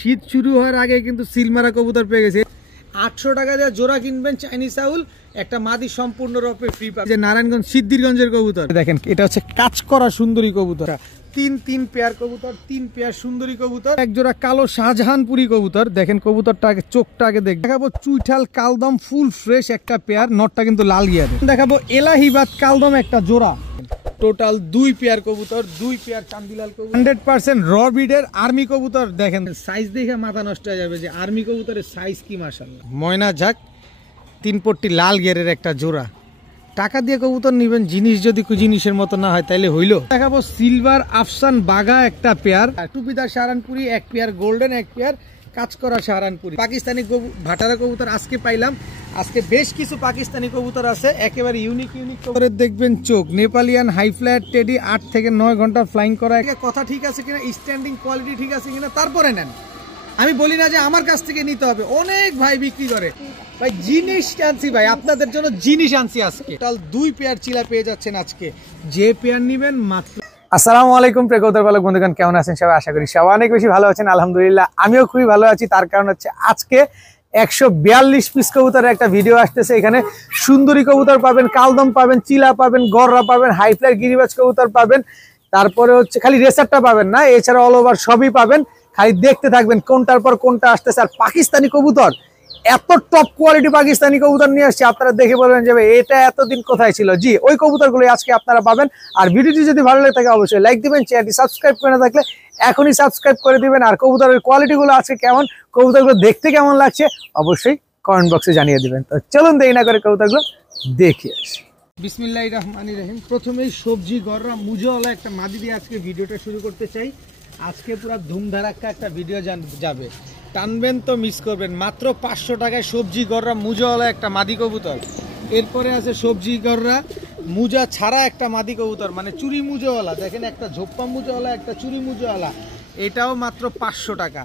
শীত শুরু হওয়ার আগে কিন্তু সিলমারা কবুতর পেয়ে গেছে। 800 টাকা দিয়ে জোড়া কিনবেন চাইনিজ আউল, একটা মাদি সম্পূর্ণরূপে ফ্রি পাবেন। যে নারায়ণগঞ্জ সিদ্ধিরগঞ্জের কবুতর দেখেন, এটা হচ্ছে কাজ করা সুন্দরী কবুতর। তিন পেয়ার কবুতর, 3 পেয়ার সুন্দরী কবুতর, এক জোড়া কালো শাহজাহানপুরি কবুতর। দেখেন কবুতরটা আগে, চোখটা আগে দেখাবো। চুইঠাল কালদম ফুল ফ্রেশ একটা পেয়ার, নটটা কিন্তু লাল গিয়ারে। দেখাবো এলাহিবাদ কালদম একটা জোড়া। টোটাল 2 পেয়ার কবুতর, 2 পেয়ার চান্দিলাল কবুতর, 100% র ব্রিডের আর্মি কবুতর। দেখেন সাইজ দেখে মাথা নষ্ট হয়ে যাবে যে আর্মি কবুতরের সাইজ কি মাশাআল্লাহ। ময়না ঝাক 3 পট্টি লাল গিয়ারের একটা জোড়া। টাকা দিয়ে কবুতর নিবেন, জিনিস যদি জিনিসের মতো না হয় তাইলে হইলো। দেখাবো সিলভার আফসান বাঘা একটা পেয়ার, টুপিদার সাহারানপুরি 1 পেয়ার, গোল্ডেন 1 পেয়ার, কাজ করা সাহারানপুরি। পাকিস্তানি ভাটারা কবুতর আজকে পাইলাম। আজকে বেশ কিছু পাকিস্তানি কবুতর আছে, একেবারে ইউনিক কবুতরের দেখবেন চোখ। নেপালিয়ান হাই ফ্লায়ার টেডি 8 থেকে 9 ঘন্টা ফ্লাইং করা। কথা ঠিক আছে কিনা, স্ট্যান্ডিং কোয়ালিটি ঠিক আছে কিনা, তারপরে নেন। আমি বলি না যে আমার কাছ থেকে নিতে হবে, অনেক ভাই বিক্রি করে। ভাই জিনিস আনছি ভাই, আপনাদের জন্য জিনিস আনছি আজকে। টোটাল 2 পেয়ার চিলা পেয়ে যাচ্ছেন আজকে, যে পেয়ার নিবেন মাত্র। আসসালামু আলাইকুম প্রিয় কবুতর পালক বন্ধুগণ, কেমন আছেন সবাই? আশা করি সবাই অনেক বেশি ভালো আছেন। আলহামদুলিল্লাহ আমিও খুবই ভালো আছি। তার কারণ হচ্ছে আজকে 142 পিস কবুতরের একটা ভিডিও আসতেছে। এখানে সুন্দরী কবুতর পাবেন, কালদম পাবেন, চিলা পাবেন, গররা পাবেন, হাই ফ্লায়ার গিরিবাজ কবুতর পাবেন। তারপরে হচ্ছে খালি রেসারটা পাবেন না, এছাড়া অল ওভার সবই পাবেন। খালি দেখতে থাকবেন কোনটার পর কোনটা আসতেছে। আর পাকিস্তানি কবুতর, এত টপ কোয়ালিটি পাকিস্তানি কবুতর নিয়ে আসছে, আপনারা দেখে বলবেন যে এটা এতদিন কোথায় ছিল। জি, ওই কবুতরগুলো আজকে আপনারা পাবেন। আর ভিডিওটি যদি ভালো লাগে থাকে অবশ্যই লাইক দিবেন, চ্যানেলটি সাবস্ক্রাইব করে না থাকলে এখনই সাবস্ক্রাইব করে দিবেন। আর কবুতরের কোয়ালিটিগুলো আজকে কেমন, কবুতরগুলো দেখতে কেমন লাগছে অবশ্যই কমেন্ট বক্সে জানিয়ে দিবেন। তো চলুন দেরি না করে কবুতরগুলো দেখে আসি। বিসমিল্লাহির রহমানির রহিম। প্রথমেই সবজি গররা মুজাওয়ালা একটা মাদি দিয়ে আজকে ভিডিওটা শুরু করতে চাই। আজকে পুরো ধুমধারাক্কা একটা ভিডিও যাবে, টানবেন তো মিস করবেন। মাত্র 500 টাকায় সবজি গররা মুজাওয়ালা একটা মাদি কবুতর। এরপরে আছে সবজি গররা মুজা ছাড়া একটা মাদি কবুতর, মানে চুরি মুজাওয়ালা। দেখেন একটা ঝোপ্পা মুজাওয়ালা, একটা চুরি মুজাওয়ালা, এটাও মাত্র 500 টাকা,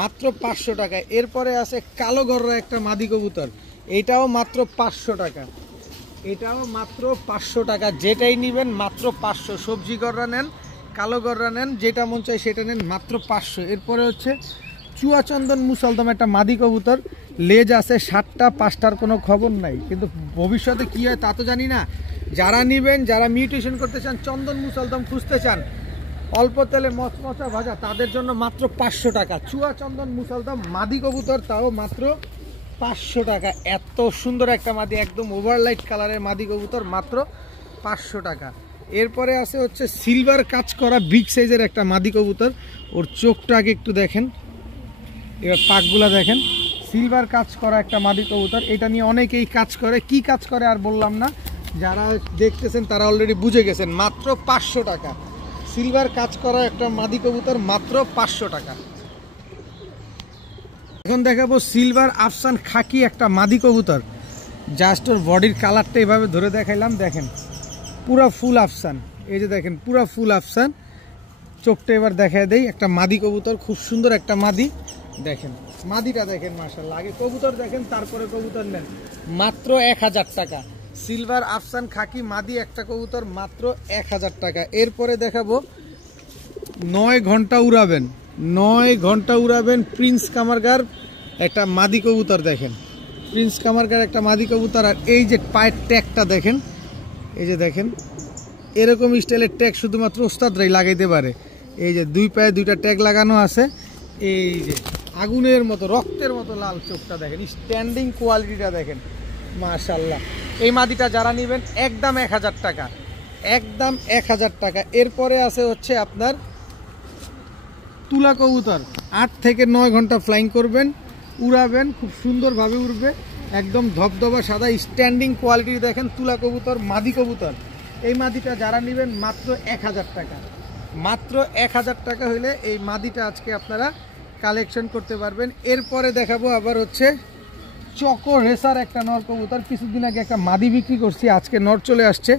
মাত্র 500 টাকায়। এরপরে আছে কালো গররা একটা মাদি কবুতর, এটাও মাত্র 500 টাকা, এটাও মাত্র 500 টাকা। যেটাই নেবেন মাত্র 500। সবজি গররা নেন, কালো গররা নেন, যেটা মন চায় সেটা নেন, মাত্র 500। এরপরে হচ্ছে চুয়াচন্দন মুসলদম একটা মাদি কবুতর, লেজ আছে 7টা, 5টার কোনো খবর নাই, কিন্তু ভবিষ্যতে কি হয় তা তো জানি না। যারা নেবেন, যারা মিউটেশন করতে চান, চন্দন মুসলদম খুঁজতে চান, অল্প তেলে মচমচা ভাজা, তাদের জন্য মাত্র 500 টাকা। চুয়াচন্দন মুসলদম মাদি কবুতর, তাও মাত্র 500 টাকা। এত সুন্দর একটা মাদি, একদম ওভারলাইট কালারের মাদি কবুতর, মাত্র 500 টাকা। এরপরে আছে হচ্ছে সিলভার কাজ করা বিগ সাইজের একটা মাদি কবুতর। ওর চোখটা আগে একটু দেখেন, এবার পাকগুলা দেখেন। সিলভার কাজ করা একটা মাদি কবুতর, এটা নিয়ে অনেকেই কাজ করে, কি কাজ করে আর বললাম না, যারা দেখতেছেন তারা অলরেডি বুঝে গেছেন। মাত্র 500 টাকা সিলভার কাজ করা একটা মাদি কবুতর, মাত্র 500 টাকা। এখন দেখাবো সিলভার আফসান খাকি একটা মাদি কবুতর। জাস্ট ওর বডির কালারটা এভাবে ধরে দেখাইলাম, দেখেন পুরা ফুল আফসান। এই যে দেখেন পুরা ফুল আফসান। চোখটা এবার দেখায় দেই, একটা মাদি কবুতর, খুব সুন্দর একটা মাদি। দেখেন মাদিটা দেখেন মাশাআল্লাহ। আগে কবুতর দেখেন তারপরে কবুতর নেন। মাত্র 1000 টাকা সিলভার আফসান খাকি মাদি একটা কবুতর, মাত্র 1000 টাকা। এরপরে দেখাবো 9 ঘন্টা উড়াবেন, 9 ঘন্টা উড়াবেন প্রিন্স কামারগার একটা মাদি কবুতর। দেখেন প্রিন্স কামারগার একটা মাদি কবুতর। আর এই যে পায়ের ট্যাগটা দেখেন, এই যে দেখেন এরকম স্টাইলের ট্যাগ শুধুমাত্র ওস্তাদরাই লাগাইতে পারে। এই যে 2 পায়ে 2টা ট্যাগ লাগানো আছে। এই যে আগুনের মতো, রক্তের মতো লাল চোখটা দেখেন, স্ট্যান্ডিং কোয়ালিটিটা দেখেন মাশাআল্লাহ। এই মাদিটা যারা নেবেন একদম 1000 টাকা, একদম 1000 টাকা। এরপরে আছে হচ্ছে আপনার তুলা কবুতর, 8 থেকে 9 ঘন্টা ফ্লাইং করবেন, উড়াবেন, খুব সুন্দরভাবে উড়বে, একদম ধবধবা সাদা স্ট্যান্ডিং কোয়ালিটি দেখেন। তুলা কবুতর মাদি কবুতর, এই মাদিটা যারা নেবেন মাত্র 1000 টাকা, মাত্র 1000 টাকা হইলে এই মাদিটা আজকে আপনারা কালেকশন করতে পারবেন। এরপরে দেখাবো আবার হচ্ছে চকো রেসার একটা নর কবুতর। কিছুদিন আগে একটা মাদি বিক্রি করছি, আজকে নর চলে আসছে।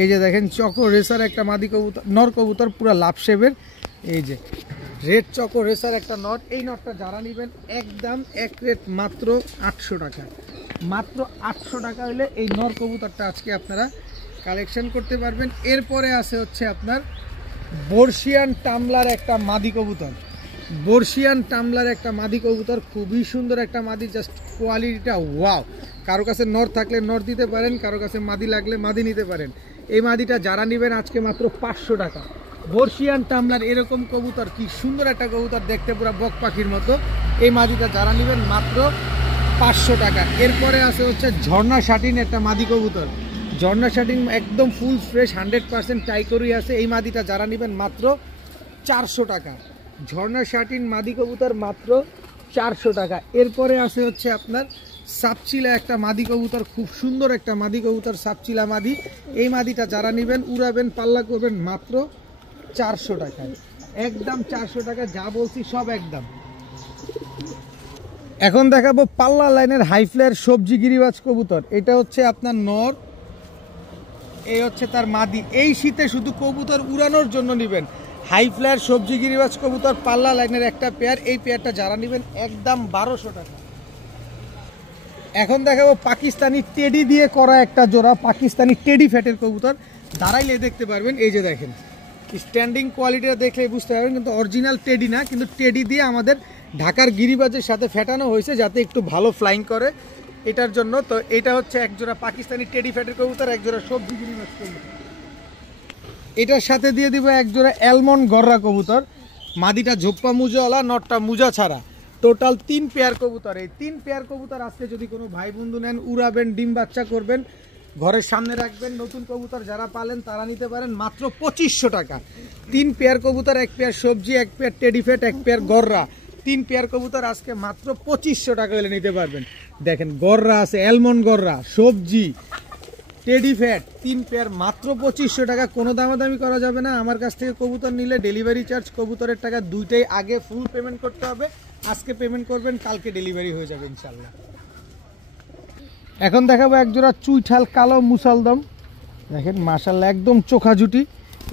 এই যে দেখেন চকো রেসার একটা মাদি কবুতর, নর কবুতর পুরো লাভ শেপের। এই যে রেড চকো রেসার একটা নট, এই নটটা যারা নেবেন একদম এক রেট, মাত্র 800 টাকা, মাত্র 800 টাকা হলে এই নর কবুতরটা আজকে আপনারা কালেকশন করতে পারবেন। এরপরে আছে হচ্ছে আপনার বর্ষিয়ান টামলার একটা মাদি কবুতর, বর্ষিয়ান টামলার একটা মাদি কবুতর, খুবই সুন্দর একটা মাদি, জাস্ট কোয়ালিটিটা ওয়াও। কারো কাছে নর থাকলে নর দিতে পারেন, কারো কাছে মাদি লাগলে মাদি নিতে পারেন। এই মাদিটা যারা নেবেন আজকে মাত্র 500 টাকা। বর্ষিয়ান টামলার এরকম কবুতর, কি সুন্দর একটা কবুতর, দেখতে পুরো বক পাখির মতো। এই মাদিটা যারা নেবেন মাত্র 500 টাকা। এরপরে আছে হচ্ছে ঝর্ণা শাটিন একটা মাদি কবুতর। ঝর্ণা শাটিন একদম ফুল ফ্রেশ 100% টাইকরি আছে। এই মাদিটা যারা নেবেন মাত্র 400 টাকা। ঝর্ণা শাটিন মাদি কবুতর মাত্র 400 টাকা। এরপরে আছে হচ্ছে আপনার সাপচিলা একটা মাদি কবুতর, খুব সুন্দর একটা মাদি কবুতর, সাপচিলা মাদি। এই মাদিটা যারা নেবেন উড়াবেন পাল্লা করবেন মাত্র 400 টাকায়, একদম 400 টাকা, যা বলছি সব একদম। এখন দেখাবো পাল্লা লাইনের হাই ফ্লায়ার সবজি গিরিবাজ কবুতর। এটা হচ্ছে আপনার নর, এই হচ্ছে তার মাদি। এই শীতে শুধু কবুতর উড়ানোর জন্য নেবেন হাই ফ্লায়ার সবজি গিরিবাজ কবুতর, পাল্লা লাইনের একটা পেয়ার। এই পেয়ারটা যারা নেবেন একদম 1200 টাকা। এখন দেখাবো পাকিস্তানি টেডি দিয়ে করা একটা জোড়া, পাকিস্তানি টেডি ফ্যাটের কবুতর। দাঁড়াইলে দেখতে পারবেন, এই যে দেখেন স্ট্যান্ডিং কোয়ালিটিটা দেখলে বুঝতে পারবেন, কিন্তু অরিজিনাল টেডি না, কিন্তু টেডি দিয়ে আমাদের ঢাকার গিরিবাজের সাথে ফেটানো হয়েছে যাতে একটু ভালো ফ্লাইং করে, এটার জন্য। তো এটা হচ্ছে এক জোড়া পাকিস্তানি টেডি ফ্যাটের কবুতর, এক জোড়া সবজি গিরিবাজ কবুতর। এটার সাথে দিয়ে দিব এক জোড়া অ্যালমন্ড গররা কবুতর। মাদিটা ঝোপ্পা মুজাওয়ালা, নটটা মুজা ছাড়া, টোটাল 3 পেয়ার কবুতর। এই 3 পেয়ার কবুতর আজকে যদি কোনো ভাই বন্ধু নেন, উড়াবেন, ডিম বাচ্চা করবেন, ঘরের সামনে রাখবেন, নতুন কবুতর যারা পালেন তারা নিতে পারেন মাত্র 2500 টাকা। 3 পেয়ার কবুতর, 1 পেয়ার সবজি, 1 পেয়ার টেডি ফ্যাট, 1 পেয়ার গররা। 3 পেয়ার কবুতর আজকে মাত্র 2500 টাকা হলে নিতে পারবেন। দেখেন গররা আছে, অ্যালমন্ড গররা, সবজি, টেডি ফ্যাট, 3 পেয়ার মাত্র 2500 টাকা। কোনো দামাদামি করা যাবে না। আমার কাছ থেকে কবুতর নিলে ডেলিভারি চার্জ, কবুতরের টাকা দুইটাই আগে ফুল পেমেন্ট করতে হবে। আজকে পেমেন্ট করবেন, কালকে ডেলিভারি হয়ে যাবে ইনশাল্লাহ। এখন দেখাবো এক জোড়া চুইঠাল কালো মুসালদম। দেখেন মাশাআল্লাহ একদম চোখা জুটি।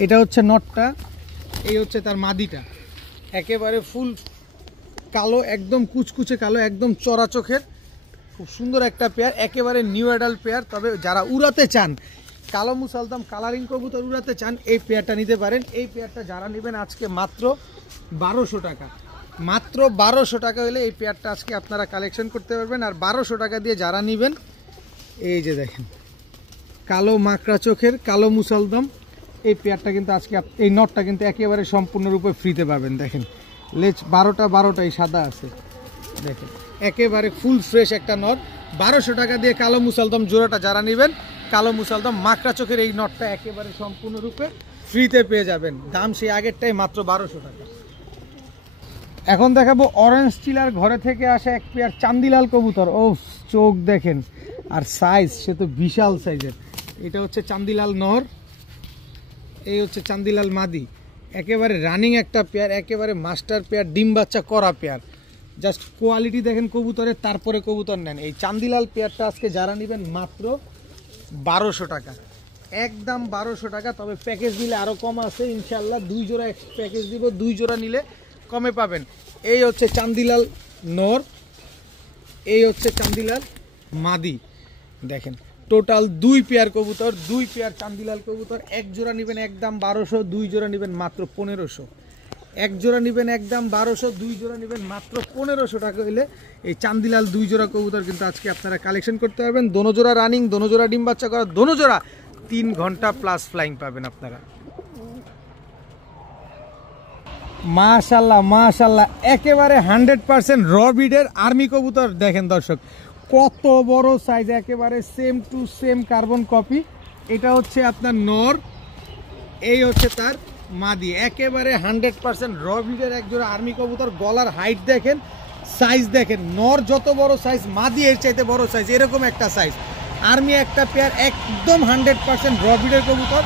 এটা হচ্ছে নটটা, এই হচ্ছে তার মাদিটা, একেবারে ফুল কালো, একদম কুচকুচে কালো, একদম চড়া চোখের, খুব সুন্দর একটা পেয়ার, একেবারে নিউ অ্যাডাল্ট পেয়ার। তবে যারা উড়াতে চান, কালো মুসালদম কালারিং কবুতর উড়াতে চান, এই পেয়ারটা নিতে পারেন। এই পেয়ারটা যারা নেবেন আজকে মাত্র 1200 টাকা। মাত্র 1200 টাকা হলে এই পেয়ারটা আজকে আপনারা কালেকশন করতে পারবেন। আর 1200 টাকা দিয়ে যারা নেবেন, এই যে দেখেন কালো মাকড়া চোখের কালো মুসালদম, এই পেয়ারটা কিন্তু আজকে, এই নটটা কিন্তু একেবারে সম্পূর্ণরূপে ফ্রিতে পাবেন। দেখেন লেজ 12টাই সাদা আছে, দেখেন একেবারে ফুল ফ্রেশ একটা নট। 1200 টাকা দিয়ে কালো মুসালদম জোড়াটা যারা নেবেন, কালো মুসালদম মাকড়া চোখের এই নটটা একেবারে সম্পূর্ণরূপে ফ্রিতে পেয়ে যাবেন। দাম সেই আগেরটাই মাত্র 1200 টাকা। এখন দেখাবো অরেঞ্জ চিলার ঘরে থেকে আসে এক পেয়ার চান্দিলাল কবুতর। ও চোখ দেখেন আর সাইজ, সে তো বিশাল সাইজের। এটা হচ্ছে চান্দিলাল নর, এই হচ্ছে চান্দিলাল মাদি, একেবারে রানিং একটা পেয়ার, একেবারে মাস্টার পেয়ার, ডিম বাচ্চা করা পেয়ার। জাস্ট কোয়ালিটি দেখেন কবুতরের, তারপরে কবুতর নেন। এই চান্দিলাল পেয়ারটা আজকে যারা নেবেন মাত্র 1200 টাকা, একদম 1200 টাকা। তবে প্যাকেজ দিলে আরও কম আছে ইনশাল্লাহ। 2 জোড়া প্যাকেজ দিব, 2 জোড়া নিলে কমে পাবেন। এই হচ্ছে চান্দিলাল নর, এই হচ্ছে চান্দিলাল মাদি। দেখেন টোটাল 2 পেয়ার কবুতর, 2 পেয়ার চান্দিলাল কবুতর। 1 জোড়া নেবেন একদম 1200, 2 জোড়া নেবেন মাত্র 1500। 1 জোড়া নেবেন একদম 1200, 2 জোড়া নেবেন মাত্র 1500 টাকা হলে এই চান্দিলাল 2 জোড়া কবুতর কিন্তু আজকে আপনারা কালেকশন করতে পারবেন। দোনো জোড়া রানিং, দোনো জোড়া ডিম বাচ্চা করা, দোনো জোড়া 3 ঘন্টা প্লাস ফ্লাইং পাবেন আপনারা। মাশাআল্লাহ মাশাআল্লাহ, একেবারে 100% র বিডের আর্মি কবুতর। দেখেন দর্শক কত বড় সাইজ, একেবারে same to same carbon copy. এটা হচ্ছে আপনার নর, এই হচ্ছে তার মাদি, একেবারে 100% র বিডের এক জোড়া আর্মি কবুতর। গলার হাইট দেখেন, সাইজ দেখেন, নর যত বড় সাইজ, মাদি এর চাইতে বড় সাইজ, এরকম একটা সাইজ। আর্মি একটা পেয়ার, একদম 100% র বিডের কবুতর।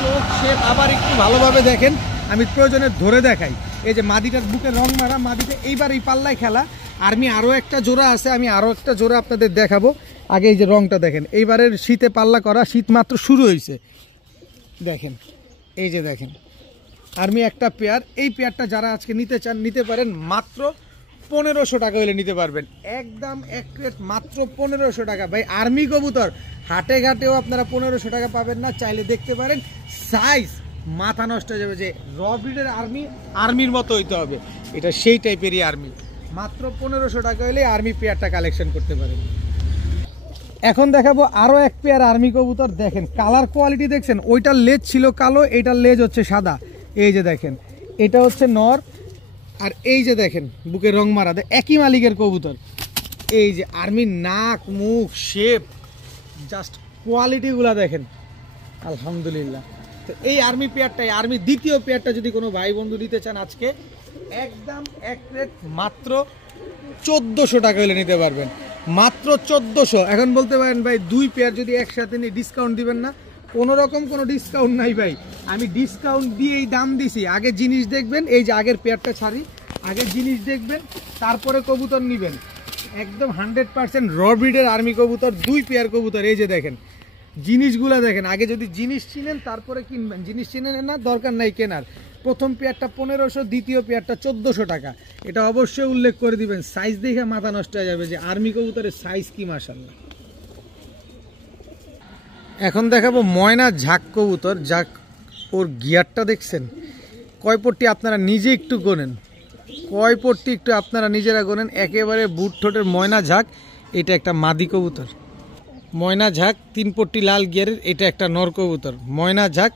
চোখ শেপ আবার একটু ভালোভাবে দেখেন, আমি প্রয়োজনে ধরে দেখাই। এই যে মাদিটার বুকে রং মারা, মাদিটা এইবার এই পাল্লায় খেলা। আর্মি আরও একটা জোড়া আছে, আমি আরও একটা জোড়া আপনাদের দেখাবো। আগে এই যে রংটা দেখেন, এইবারের শীতে পাল্লা করা, শীত মাত্র শুরু হয়েছে। দেখেন এই যে দেখেন আর্মি একটা পেয়ার। এই পেয়ারটা যারা আজকে নিতে চান নিতে পারেন, মাত্র 1500 টাকা হলে নিতে পারবেন, একদম এক রেট মাত্র 1500 টাকা। ভাই আর্মি কবুতর হাটে ঘাটেও আপনারা 1500 টাকা পাবেন না, চাইলে দেখতে পারেন। সাইজ মাথা নষ্ট হয়ে যাবে যে র ব্রিডের আর্মির মতো হইতে হবে, এটা সেই টাইপেরই আর্মি। মাত্র 1500 টাকা হলে আর্মি পেয়ারটা কালেকশন করতে পারেন। এখন দেখাবো আরো এক পেয়ার আর্মি কবুতর। দেখেন কালার কোয়ালিটি দেখছেন, ওইটার লেজ ছিল কালো, এইটার লেজ হচ্ছে সাদা। এই যে দেখেন এটা হচ্ছে নর, আর এই যে দেখেন বুকে রং মারা, একই মালিকের কবুতর। এই যে আর্মির নাক মুখ শেপ জাস্ট কোয়ালিটিগুলা দেখেন, আলহামদুলিল্লাহ। তো এই আর্মি পেয়ারটাই, আর্মি দ্বিতীয় পেয়ারটা যদি কোনো ভাই বন্ধু নিতে চান আজকে একদম এক রেট মাত্র 1400 টাকা হলে নিতে পারবেন, মাত্র 1400। এখন বলতে পারেন ভাই দুই পেয়ার যদি একসাথে নিয়ে ডিসকাউন্ট দিবেন না, কোনো রকম কোনো ডিসকাউন্ট নাই ভাই, আমি ডিসকাউন্ট দিয়েই দাম দিছি। আগে জিনিস দেখবেন, এই যে আগের পেয়ারটা ছাড়ি, আগে জিনিস দেখবেন তারপরে কবুতর নিবেন। একদম 100% র ব্রিডের আর্মি কবুতর, দুই পেয়ার কবুতর। এই যে দেখেন জিনিসগুলা দেখেন, আগে যদি জিনিস চিনেন তারপরে কিনবেন, জিনিস চিনেন না দরকার নাই কেনার। প্রথম পেয়ারটা 1500, দ্বিতীয় পেয়ারটা 1400 টাকা। এটা অবশ্যই উল্লেখ করে দিবেন, সাইজ দেখে মাথা নষ্ট হয়ে যাবে যে আর্মি কবুতরের সাইজ কি মাশাআল্লাহ। এখন দেখাবো ময়না ঝাক কবুতর। যাক ওর গিয়ারটা দেখছেন, কয় পট্টি আপনারা নিজে একটু গোনেন, কয় পট্টি একটু আপনারা নিজেরা গোনেন। একেবারে বুট ঠোঁটের ময়না ঝাক, এটা একটা মাদি কবুতর। ময়না ঝাক 3 পট্টি লাল গিয়ারের, এটা একটা নর কবুতর। ময়না ঝাক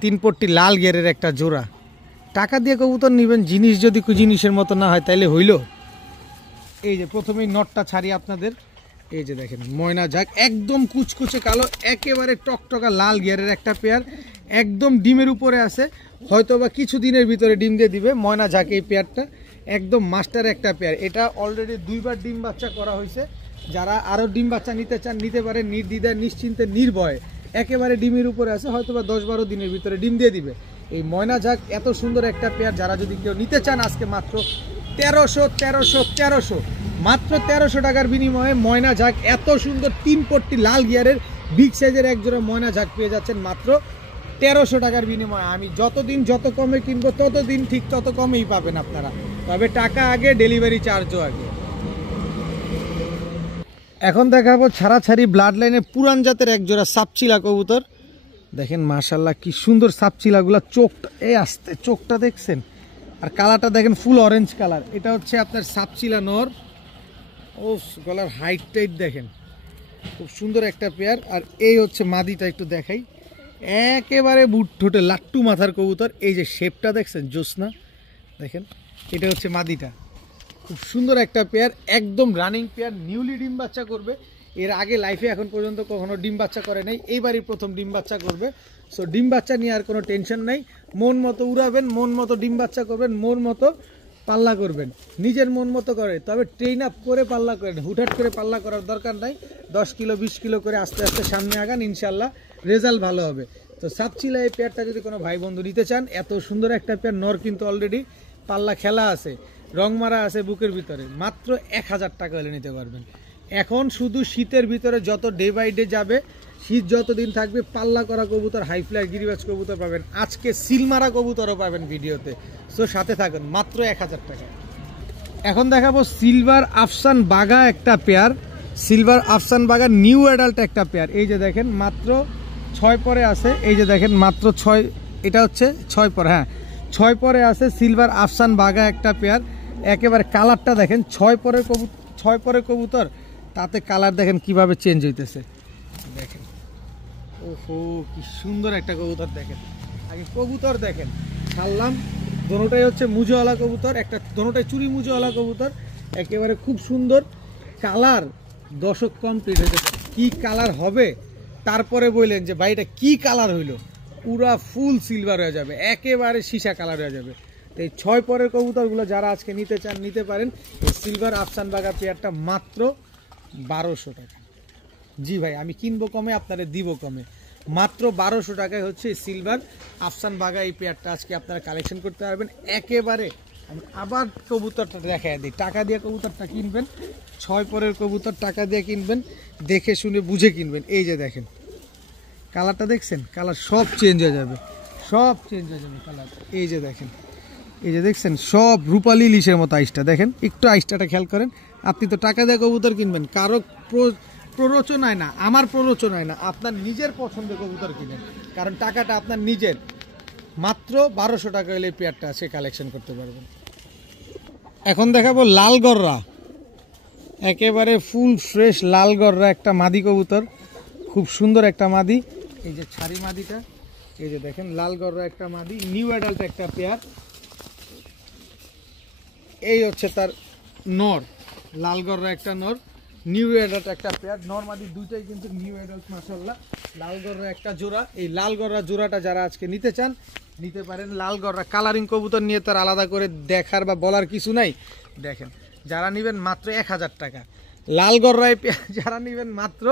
3 পট্টি লাল গিয়ারের একটা জোড়া। টাকা দিয়ে কবুতর নেবেন, জিনিস যদি জিনিসের মতো না হয় তাইলে হইল। এই যে প্রথমেই নটটা ছাড়ি আপনাদের, এই যে দেখেন ময়না ঝাক একদম কুচকুচে কালো, একেবারে টকটকা লাল গিয়ারের একটা পেয়ার, একদম ডিমের উপরে আছে, হয়তো বা কিছু দিনের ভিতরে ডিম দিয়ে দিবে। ময়না ঝাক এই পেয়ারটা একদম মাস্টার একটা পেয়ার। এটা অলরেডি 2বার ডিম বাচ্চা করা হয়েছে। যারা আরও ডিম বাচ্চা নিতে চান নিতে পারেন, নির্দ্বিধায় নিশ্চিন্তে নির্ভয়ে, একেবারে ডিমের উপরে আছে, হয়তো বা 10-12 দিনের ভিতরে ডিম দিয়ে দিবে। এই ময়না ঝাক এত সুন্দর একটা পেয়ার, যারা যদি কেউ নিতে চান আজকে মাত্র 1300 মাত্র 1300 টাকার বিনিময়ে ময়না ঝাক এত সুন্দর 3 পট্টি লাল গিয়ারের বিগ সাইজের একজোড়া ময়না ঝাক পেয়ে যাচ্ছেন মাত্র 1300 টাকার বিনিময়ে। আমি যতদিন যত কমে কিনবো ততদিন ঠিক তত কমেই পাবেন আপনারা, তবে টাকা আগে, ডেলিভারি চার্জও আগে। এখন দেখাবো ছাড়াছাড়ি ব্লাড লাইনের পুরান জাতের একজোড়া সাপচিলা কবুতর। দেখেন মাশাআল্লাহ কি সুন্দর সাপচিলাগুলা, চোখটা এই আসতে চোখটা দেখছেন, আর কালারটা দেখেন ফুল অরেঞ্জ কালার। এটা হচ্ছে আপনার সাপচিলা নর। ও গলার হাইট টাইট দেখেন, খুব সুন্দর একটা পেয়ার। আর এই হচ্ছে মাদিটা, একটু দেখাই, একেবারে বুট ঠোঁটে লাট্টু মাথার কবুতর। এই যে শেপটা দেখছেন জোসনা, দেখেন এটা হচ্ছে মাদিটা, খুব সুন্দর একটা পেয়ার, একদম রানিং পেয়ার, নিউলি ডিম বাচ্চা করবে। এর আগে লাইফে এখন পর্যন্ত কখনো ডিম বাচ্চা করে নাই, এইবারই প্রথম ডিম বাচ্চা করবে। সো ডিম বাচ্চা নিয়ে আর কোনো টেনশন নাই, মন মতো উড়াবেন, মন মতো ডিম বাচ্চা করবেন, মন মতো পাল্লা করবেন, নিজের মন মতো করে। তবে ট্রেন আপ করে পাল্লা করেন, হুটহাট করে পাল্লা করার দরকার নাই। 10 কিলো 20 কিলো করে আস্তে আস্তে সামনে আগান, ইনশাল্লাহ রেজাল্ট ভালো হবে। তো সাপচিলা এই পেয়ারটা যদি কোনো ভাই বন্ধু নিতে চান, এত সুন্দর একটা পেয়ার, নর কিন্তু অলরেডি পাল্লা খেলা আছে, রং মারা আছে বুকের ভিতরে, মাত্র 1000 টাকা হলে নিতে পারবেন। এখন শুধু শীতের ভিতরে যত ডে বাই ডে যাবে, শীত যতদিন থাকবে, পাল্লা করা কবুতর, হাই ফ্লাই গিরিবাজ কবুতর পাবেন, আজকে সিলমারা কবুতরও পাবেন ভিডিওতে। সো সাথে থাকুন, মাত্র 1000 টাকা। এখন দেখাবো সিলভার আফসান বাগা একটা পেয়ার, সিলভার আফসান বাগা নিউ অ্যাডাল্ট একটা পেয়ার। এই যে দেখেন মাত্র 6 পরে আছে, এই যে দেখেন মাত্র 6, এটা হচ্ছে 6 পরে, হ্যাঁ 6 পরে আছে সিলভার আফসান বাগা একটা পেয়ার। একেবারে কালারটা দেখেন, 6 পরের কবুতর, তাতে কালার দেখেন কিভাবে চেঞ্জ হইতেছে, দেখেন ওহো কি সুন্দর একটা কবুতর। দেখেন আগে কবুতর দেখেন, ছাড়লাম, দোনোটাই হচ্ছে মুজোওয়ালা কবুতর, একটা দোনোটাই চুরি মুজোওয়ালা কবুতর, একেবারে খুব সুন্দর কালার। দশক কমপ্লিট হয়েছে, কি কালার হবে তারপরে বললেন যে ভাই এটা কি কালার হইলো, পুরা ফুল সিলভার হয়ে যাবে, একেবারে সীসা কালার হয়ে যাবে। তো এই 6 পরের কবুতরগুলো যারা আজকে নিতে চান নিতে পারেন। এই সিলভার আফসান বাগা পেয়ারটা মাত্র 1200 টাকা। জি ভাই, আমি কিনবো কমে, আপনারা দিব কমে, মাত্র 1200 টাকায় হচ্ছে সিলভার আফসান বাগা এই পেয়ারটা আজকে আপনারা কালেকশন করতে পারবেন। একেবারে আমি আবার কবুতরটা দেখাই দিই, টাকা দিয়ে কবুতরটা কিনবেন, 6 পরের কবুতর টাকা দিয়ে কিনবেন, দেখে শুনে বুঝে কিনবেন। এই যে দেখেন কালারটা দেখছেন, কালার সব চেঞ্জ হয়ে যাবে, সব চেঞ্জ হয়ে যাবে কালার। এই যে দেখেন, এই যে দেখছেন সব রূপালী ইলিশের মতো আইসটা দেখেন, একটু আইসটাটা খেয়াল করেন। আপনি তো টাকা দিয়ে কবুতর কিনবেন, কারো প্ররোচনায় না, আমার প্ররোচনায় না, আপনার নিজের পছন্দের কবুতর কিনেন, কারণ টাকাটা আপনার নিজের। মাত্র 1200 টাকা হলে এই পেয়ারটা আছে কালেকশন করতে পারবেন। এখন দেখাবো লাল গররা, একেবারে ফুল ফ্রেশ লাল গররা একটা মাদি কবুতর, খুব সুন্দর একটা মাদি। এই যে ছাড়ি মাদিটা, এই যে দেখেন লাল গররা একটা মাদি, নিউ অ্যাডাল্ট একটা পেয়ার। এই হচ্ছে তার নর, লাল গররা একটা নর, নিউ অ্যাডাল্ট একটা পেয়ার। নর মাদি দুইটাই কিন্তু নিউ অ্যাডাল্ট মাশাআল্লাহ। লাল গররা একটা জোড়া, এই লাল গররা জোড়াটা যারা আজকে নিতে চান নিতে পারেন। লাল গররা কালারিং কবুতর নিয়ে তার আলাদা করে দেখার বা বলার কিছু নাই। দেখেন যারা নেবেন মাত্র 1000 টাকা, লাল গররায় যারা নেবেন মাত্র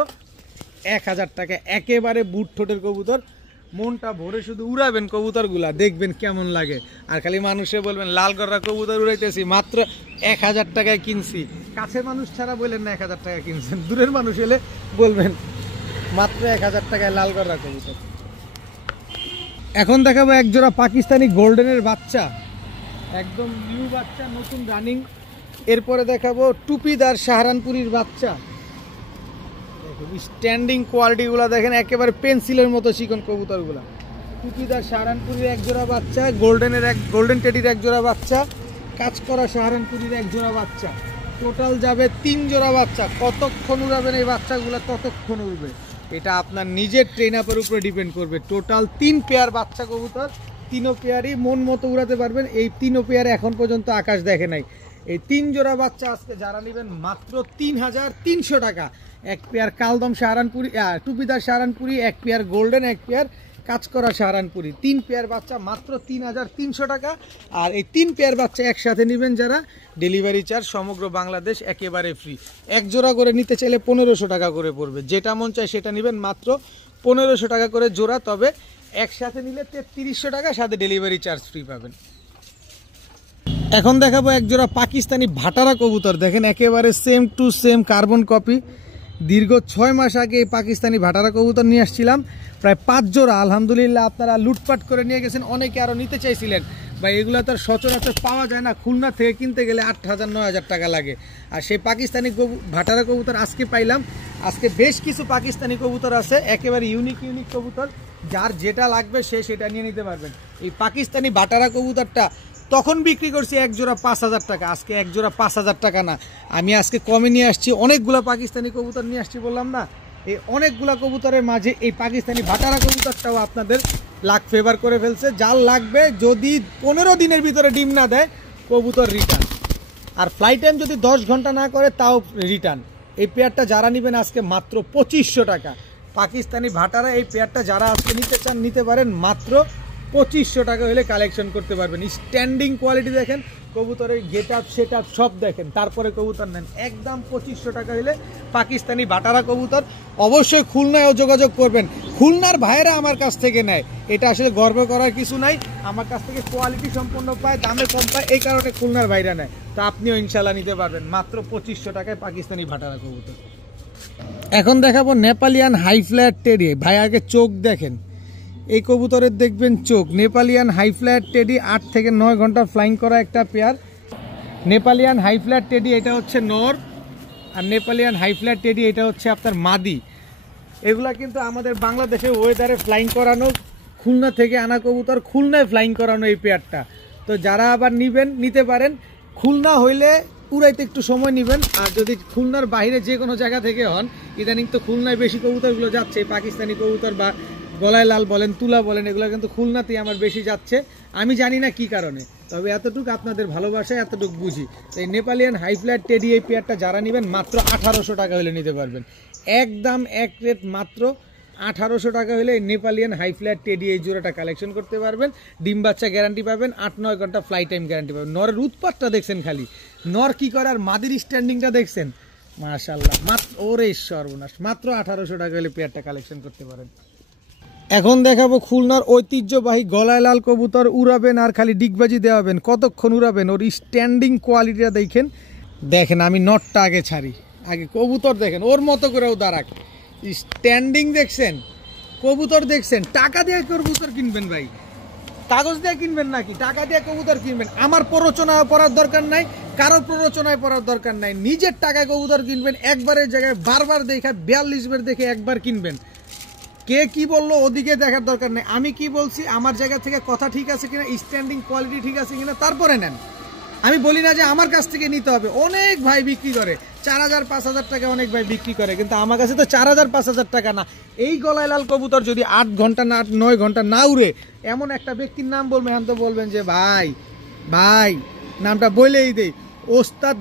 1000 টাকা, একেবারে বুট ঠোঁটের কবুতর, মনটা ভরে শুধু উড়াবেন কবুতরগুলা, দেখবেন কেমন লাগে। আর খালি মানুষে বলবেন লাল গররা কবুতর উড়াইতেছি, মাত্র 1000 টাকায় কিনছি। কাছের মানুষ ছাড়া বললেন না 1000 টাকা কিনছেন, দূরের মানুষ এলে বলবেন মাত্র 1000 টাকায় লাল গররা কবুতর। এখন দেখাবো এক জোড়া পাকিস্তানি গোল্ডেনের বাচ্চা, একদম নিউ বাচ্চা, নতুন রানিং। এরপরে দেখাবো টুপিদার সাহারানপুরীর বাচ্চা, স্ট্যান্ডিং কোয়ালিটিগুলো দেখেন, একেবারে পেন্সিলের মতো চিকন কবুতরগুলা। টুপিদার সাহারানপুরীর এক জোড়া বাচ্চা, গোল্ডেন টেডির এক জোড়া বাচ্চা, কাজ করা সাহারানপুরীর এক জোড়া বাচ্চা। টোটাল যাবে 3 জোড়া বাচ্চা। কতক্ষণ উড়াবেন এই বাচ্চাগুলো ততক্ষণ উড়বে, এটা আপনার নিজের ট্রেন আপের উপরে ডিপেন্ড করবে। টোটাল 3 পেয়ার বাচ্চা কবুতর, 3 পেয়ারই মন মতো উড়াতে পারবেন। এই 3 পেয়ারে এখন পর্যন্ত আকাশ দেখে নাই। এই 3 জোড়া বাচ্চা আজকে যারা নেবেন মাত্র 3300 টাকা। এক পেয়ার কালদম সাহারানপুরি, টুপিদার সাহারানপুরি, এক পেয়ার গোল্ডেন, এক পেয়ার কাজ করা সাহারানপুরি, 3 পেয়ার বাচ্চা মাত্র 3300 টাকা। আর এই 3 পেয়ার বাচ্চা একসাথে নেবেন যারা, ডেলিভারি চার্জ সমগ্র বাংলাদেশ একেবারে ফ্রি। এক জোড়া করে নিতে চাইলে 1500 টাকা করে পড়বে, যেটা মন চায় সেটা নেবেন মাত্র 1500 টাকা করে জোড়া। তবে একসাথে নিলে 3300 টাকা, সাথে ডেলিভারি চার্জ ফ্রি পাবেন। এখন দেখাবো এক জোড়া পাকিস্তানি ভাটারা কবুতর, দেখেন একেবারে same to same carbon copy. দীর্ঘ 6 মাস আগে এই পাকিস্তানি ভাটারা কবুতর নিয়ে আসছিলাম, প্রায় 5 জোড়া। আলহামদুলিল্লাহ আপনারা লুটপাট করে নিয়ে গেছেন, অনেকে আরও নিতে চাইছিলেন বা এগুলো তার সচরাচর পাওয়া যায় না, খুলনা থেকে কিনতে গেলে 8000-9000 টাকা লাগে। আর সেই পাকিস্তানি ভাটারা কবুতর আজকে পাইলাম। আজকে বেশ কিছু পাকিস্তানি কবুতর আছে, একেবারে ইউনিক কবুতর, যার যেটা লাগবে সে সেটা নিয়ে নিতে পারবেন। এই পাকিস্তানি ভাটারা কবুতরটা তখন বিক্রি করছি এক জোড়া 5000 টাকা, আজকে এক জোড়া 5000 টাকা না, আমি আজকে কমে নিয়ে আসছি। অনেকগুলা পাকিস্তানি কবুতর নিয়ে আসছি বললাম না, এই অনেকগুলা কবুতরের মাঝে এই পাকিস্তানি ভাটারা কবুতরটাও আপনাদের লাখ ফেভার করে ফেলছে। যার লাগবে, যদি 15 দিনের ভিতরে ডিম না দেয় কবুতর রিটার্ন, আর ফ্লাইট টাইম যদি 10 ঘন্টা না করে তাও রিটার্ন। এই পেয়ারটা যারা নেবেন আজকে মাত্র 2500 টাকা। পাকিস্তানি ভাটারা এই পেয়ারটা যারা আজকে নিতে চান নিতে পারেন, মাত্র 2500 টাকা হলে কালেকশন করতে পারবেন। স্ট্যান্ডিং কোয়ালিটি দেখেন, কবুতরের গেট আপ সেট আপ সব দেখেন, তারপরে কবুতর নেন। একদম 2500 টাকা হলে পাকিস্তানি ভাটারা কবুতর। অবশ্যই খুলনায়ও যোগাযোগ করবেন, খুলনার ভাইয়েরা আমার কাছ থেকে নেয়, এটা আসলে গর্ব করার কিছু নাই। আমার কাছ থেকে কোয়ালিটি সম্পন্ন পায়, দামে কম পায়, এই কারণে খুলনার ভাইরা নেয়। তা আপনিও ইনশাল্লাহ নিতে পারবেন মাত্র 2500 টাকায় পাকিস্তানি ভাটারা কবুতর। এখন দেখাবো নেপালিয়ান হাই ফ্ল্যাট টেডি। ভাই আগে চোখ দেখেন, এই কবুতরের দেখবেন চোখ। নেপালিয়ান হাই ফ্ল্যাট টেডি 8 থেকে 9 ঘন্টা ফ্লাইং করা একটা pair. Nepalian high flat teddy এটা হচ্ছে নর, আর নেপালিয়ান হাই ফ্ল্যাট টেডি এটা হচ্ছে আপনার মাদি। এগুলা কিন্তু আমাদের বাংলাদেশে ওয়েদারে ফ্লাইং করানো, খুলনা থেকে আনা কবুতর, খুলনায় ফ্লাইং করানো এই পেয়ারটা। তো যারা আবার নিতে পারেন, খুলনা হইলে উড়াইতে একটু সময় নেবেন। আর যদি খুলনার বাইরে যে কোনো জায়গা থেকে হন, ইদানিং তো খুলনায় বেশি কবুতরগুলো যাচ্ছে, পাকিস্তানি কবুতর বা গলায় লাল বলেন, তুলা বলেন, এগুলো কিন্তু খুলনাতেই আমার বেশি যাচ্ছে। আমি জানি না কি কারণে, তবে এতটুকু আপনাদের ভালোবাসায় এতটুকু বুঝি। এই নেপালিয়ান হাই ফ্ল্যাট টেডি এই পেয়ারটা যারা নেবেন মাত্র 1800 টাকা হলে নিতে পারবেন। একদম এক রেট, মাত্র 1800 টাকা হলে নেপালিয়ান হাই ফ্ল্যাট টেডি এই জোড়াটা কালেকশন করতে পারবেন। ডিম বাচ্চা গ্যারান্টি পাবেন, 8-9 ঘন্টা ফ্লাইট টাইম গ্যারান্টি পাবেন। নরের উৎপাতটা দেখছেন খালি, নর কি করে, আর মাদির স্ট্যান্ডিংটা দেখছেন, মাশাআল্লাহ। মাত্র ওরে সর্বনাশ, মাত্র 1800 টাকা হলে পেয়ারটা কালেকশন করতে পারেন। এখন দেখাবো খুলনার ঐতিহ্যবাহী গলায় লাল কবুতর। উড়াবেন আর খালি ডিগবাজি দেওয়াবেন, কতক্ষণ উড়াবেন। ওর স্ট্যান্ডিং কোয়ালিটিটা দেখেন। আমি নটটা আগে ছাড়ি, আগে কবুতর দেখেন, ওর মতো করেও দাঁড়াক। স্ট্যান্ডিং দেখছেন, কবুতর দেখছেন। টাকা দিয়ে কবুতর কিনবেন ভাই, কাগজ দিয়ে কিনবেন নাকি, টাকা দিয়ে কবুতর কিনবেন। আমার প্ররোচনায় পড়ার দরকার নাই, কারো প্ররোচনায় পড়ার দরকার নাই। নিজের টাকায় কবুতর কিনবেন, একবারের জায়গায় বারবার দেখে 42 বার দেখে একবার কিনবেন। কে কি বললো ওদিকে দেখার দরকার নেই, আমি কি বলছি আমার জায়গা থেকে কথা ঠিক আছে কিনা, স্ট্যান্ডিং কোয়ালিটি ঠিক আছে কিনা, তারপরে নেন। আমি বলি না যে আমার কাছ থেকে নিতে হবে, অনেক ভাই বিক্রি করে 4000 5000 টাকা, অনেক ভাই বিক্রি করে, কিন্তু আমার কাছে তো 4000 5000 টাকা না। এই গলায় লাল কবুতর যদি 8 ঘন্টা না 9 ঘন্টা না উড়ে, এমন একটা ব্যক্তির নাম বলবেন, হ্যাঁ তো বলবেন যে ভাই ভাই নামটা বলেই দেই, ওস্তাদ